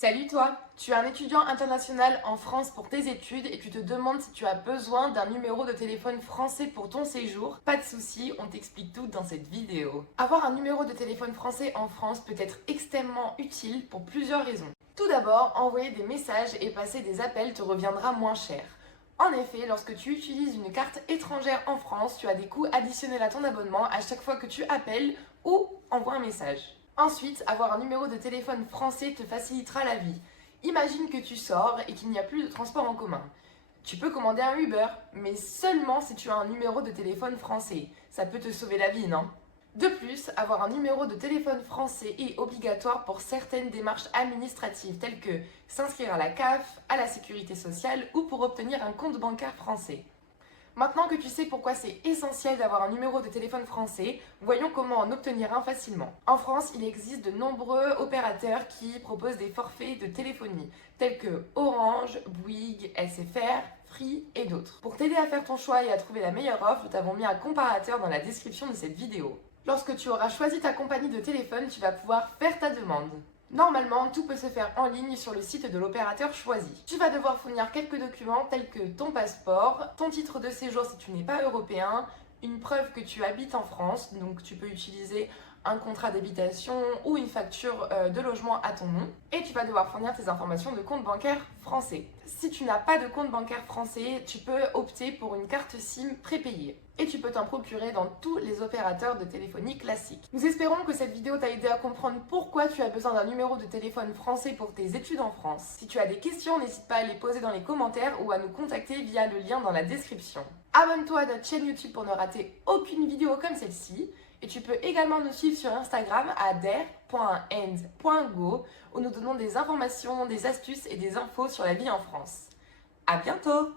Salut toi, tu es un étudiant international en France pour tes études et tu te demandes si tu as besoin d'un numéro de téléphone français pour ton séjour. Pas de souci, on t'explique tout dans cette vidéo. Avoir un numéro de téléphone français en France peut être extrêmement utile pour plusieurs raisons. Tout d'abord, envoyer des messages et passer des appels te reviendra moins cher. En effet, lorsque tu utilises une carte étrangère en France, tu as des coûts additionnels à ton abonnement à chaque fois que tu appelles ou envoies un message. Ensuite, avoir un numéro de téléphone français te facilitera la vie. Imagine que tu sors et qu'il n'y a plus de transport en commun. Tu peux commander un Uber, mais seulement si tu as un numéro de téléphone français. Ça peut te sauver la vie, non? De plus, avoir un numéro de téléphone français est obligatoire pour certaines démarches administratives telles que s'inscrire à la CAF, à la sécurité sociale ou pour obtenir un compte bancaire français. Maintenant que tu sais pourquoi c'est essentiel d'avoir un numéro de téléphone français, voyons comment en obtenir un facilement. En France, il existe de nombreux opérateurs qui proposent des forfaits de téléphonie, tels que Orange, Bouygues, SFR, Free et d'autres. Pour t'aider à faire ton choix et à trouver la meilleure offre, nous t'avons mis un comparateur dans la description de cette vidéo. Lorsque tu auras choisi ta compagnie de téléphone, tu vas pouvoir faire ta demande. Normalement, tout peut se faire en ligne sur le site de l'opérateur choisi. Tu vas devoir fournir quelques documents tels que ton passeport, ton titre de séjour si tu n'es pas européen, une preuve que tu habites en France, donc tu peux utiliser un contrat d'habitation ou une facture de logement à ton nom. Et tu vas devoir fournir tes informations de compte bancaire français. Si tu n'as pas de compte bancaire français, tu peux opter pour une carte SIM prépayée. Et tu peux t'en procurer dans tous les opérateurs de téléphonie classiques. Nous espérons que cette vidéo t'a aidé à comprendre pourquoi tu as besoin d'un numéro de téléphone français pour tes études en France. Si tu as des questions, n'hésite pas à les poser dans les commentaires ou à nous contacter via le lien dans la description. Abonne-toi à notre chaîne YouTube pour ne rater aucune vidéo comme celle-ci. Et tu peux également nous suivre sur Instagram à der.end.go où nous donnons des informations, des astuces et des infos sur la vie en France. À bientôt!